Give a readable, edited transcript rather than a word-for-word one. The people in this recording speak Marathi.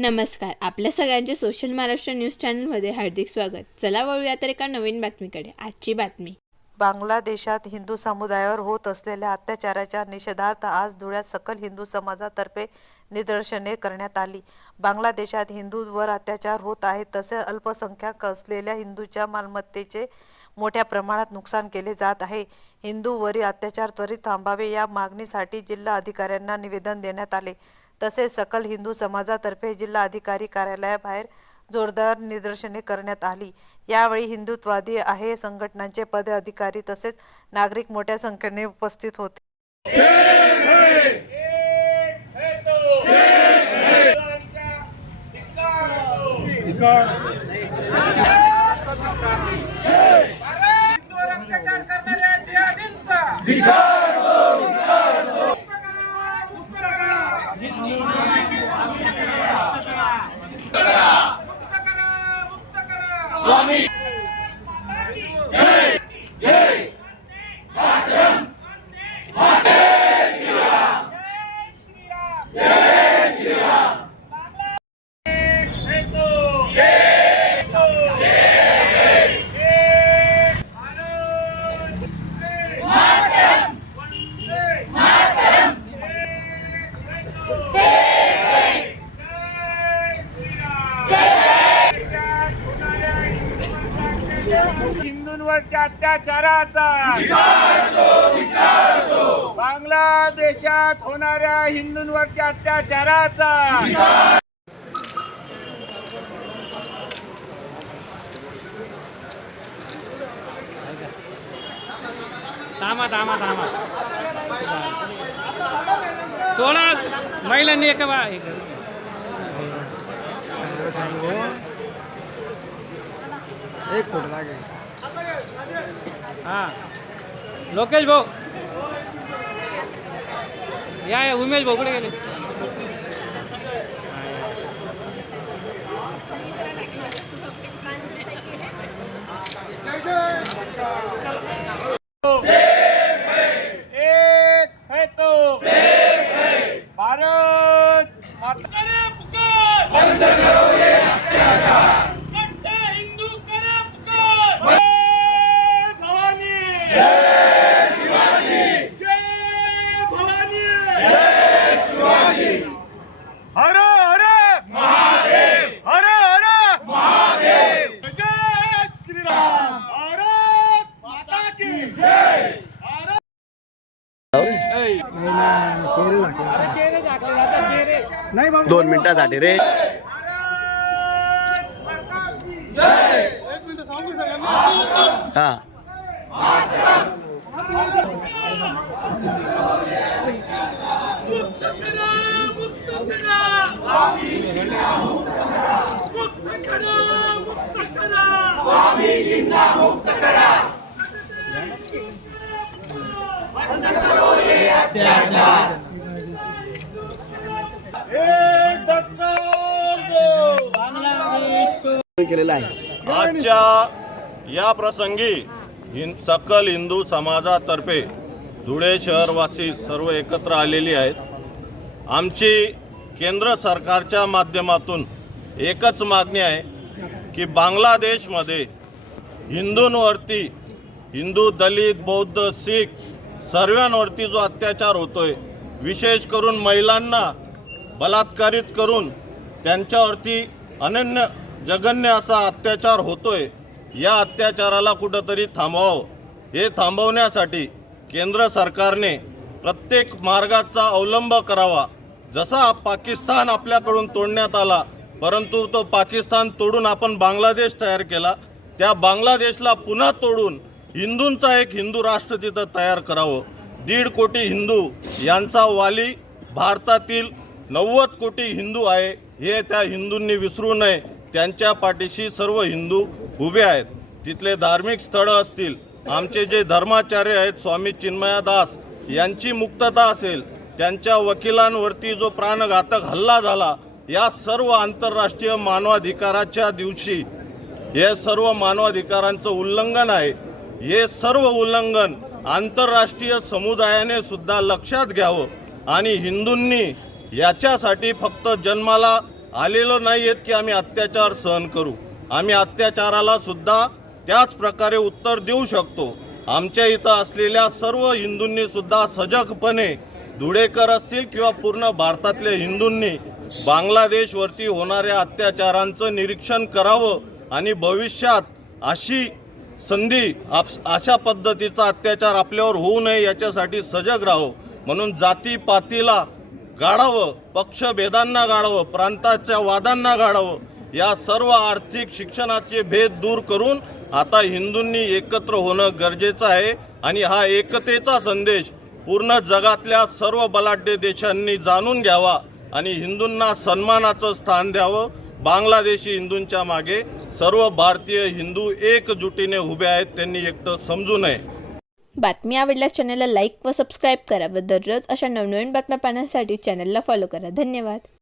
नमस्कार. आपल्या सगळ्यांचे सोशल महाराष्ट्र न्यूज चॅनलमध्ये हार्दिक स्वागत. चला वळूया तर एका नवीन बातमीकडे. आजची बातमी. बांगलादेशात हिंदू समुदायावर होत असलेल्या अत्याचाराच्या निषेधार्थ आज धुळ्यात सकल हिंदू समाजातर्फे निदर्शने करण्यात आली. बांगलादेशात हिंदूंवर अत्याचार होत आहेत, तसेच अल्पसंख्याक असलेल्या हिंदूंच्या मालमत्तेचे मोठ्या प्रमाणात नुकसान केले जात आहे. हिंदूंवरील अत्याचार त्वरित थांबावे या मागणीसाठी जिल्हा अधिकाऱ्यांना निवेदन देण्यात आले. तसेच सकल हिंदू समाजातर्फे जिल्हा अधिकारी कार्यालयाबाहेर जोरदार निदर्शने करण्यात आली. यावेळी हिंदुत्ववादी आहे संघटनांचे पदाधिकारी तसेच नागरिक मोठ्या संख्येने उपस्थित होते. हिंदूंवरच्या अत्याचाराचा बांगलादेशात होणाऱ्या हिंदूंवरच्या अत्याचाराचा थांबा थोडा महिलांनी एक फुट लागेल. हां लोकेश भाऊ या उमेश भाऊ कुठे गेले? एक है तो भारत माता बंद करो ये अत्याचार. हिंदू करे पुकार. जय भवानी, जय शिवाजी, जय भवानी, जय शिवाजी. हर हर महादेव, हर हर महादेव. जय श्रीराम. भारत माता की जय. नाही 2 मिनिटासाठी रे. हा केलेला आहे. आजच्या या प्रसंगी सकल हिंदू समाजातर्फे धुळे शहरवासी सर्व एकत्र आलेली आहेत. आमची केंद्र सरकारच्या माध्यमातून एकच मागणी आहे की बांगलादेशमध्ये हिंदूंवरती, हिंदू, दलित, बौद्ध, शीख सर्वांवरती जो अत्याचार होतोय, विशेष करून महिलांना बलात्कारित करून त्यांच्यावरती अनन्य जघन्य असा अत्याचार होतोय, या अत्याचाराला कुठंतरी थांबवावं. हे थांबवण्यासाठी केंद्र सरकारने प्रत्येक मार्गाचा अवलंब करावा. जसा पाकिस्तान आपल्याकडून तोडण्यात आला, परंतु तो पाकिस्तान तोडून आपण बांगलादेश तयार केला, त्या बांगलादेशला पुन्हा तोडून हिंदूंचा एक हिंदू राष्ट्र तिथं तयार करावं. 1.5 कोटी हिंदू यांचा वाली भारतातील 90 कोटी हिंदू आहे, हे त्या हिंदूंनी विसरू नये. त्यांच्या पाठीशी सर्व हिंदू उभे आहेत. तिथले धार्मिक स्थळं असतील, आमचे जे धर्माचार्य आहेत स्वामी चिन्मयादास यांची मुक्तता असेल, त्यांच्या वकिलांवरती जो प्राणघातक हल्ला झाला, या सर्व आंतरराष्ट्रीय मानवाधिकाराच्या दिवशी हे सर्व मानवाधिकारांचं उल्लंघन आहे. हे सर्व उल्लंघन आंतरराष्ट्रीय समुदायाने सुद्धा लक्षात घ्यावं आणि हिंदूंनी याच्यासाठी फक्त जन्माला आलेलो नाही आहेत की आम्ही अत्याचार सहन करू. आम्ही अत्याचाराला सुद्धा त्याच प्रकारे उत्तर देऊ शकतो. आमच्या इथं असलेल्या सर्व हिंदूंनी सुद्धा सजगपणे, धुळेकर असतील किंवा पूर्ण भारतातल्या हिंदूंनी बांगलादेशवरती होणाऱ्या अत्याचारांचं निरीक्षण करावं आणि भविष्यात अशी संधी अशा पद्धतीचा अत्याचार आपल्यावर होऊ नये याच्यासाठी सजग राहावं. म्हणून जातीपातीला गाडावं, पक्षभेदांना गाडावं, प्रांताच्या वादांना गाडावं. या सर्व आर्थिक शिक्षणाचे भेद दूर करून आता हिंदूंनी एकत्र होणं गरजेचं आहे आणि हा एकतेचा संदेश पूर्ण जगातल्या सर्व बलाढ्य देशांनी जाणून घ्यावा आणि हिंदूंना सन्मानाचं स्थान द्यावं. बांगलादेशी हिंदूंच्या मागे सर्व भारतीय हिंदू एकजुटीने उभे आहेत, त्यांनी एकटं समजू नये. बातमी आवडल्यास चॅनलला लाईक व सबस्क्राईब करा व दररोज अशा नवनवीन बातम्या पाहण्यासाठी चॅनलला फॉलो करा. धन्यवाद.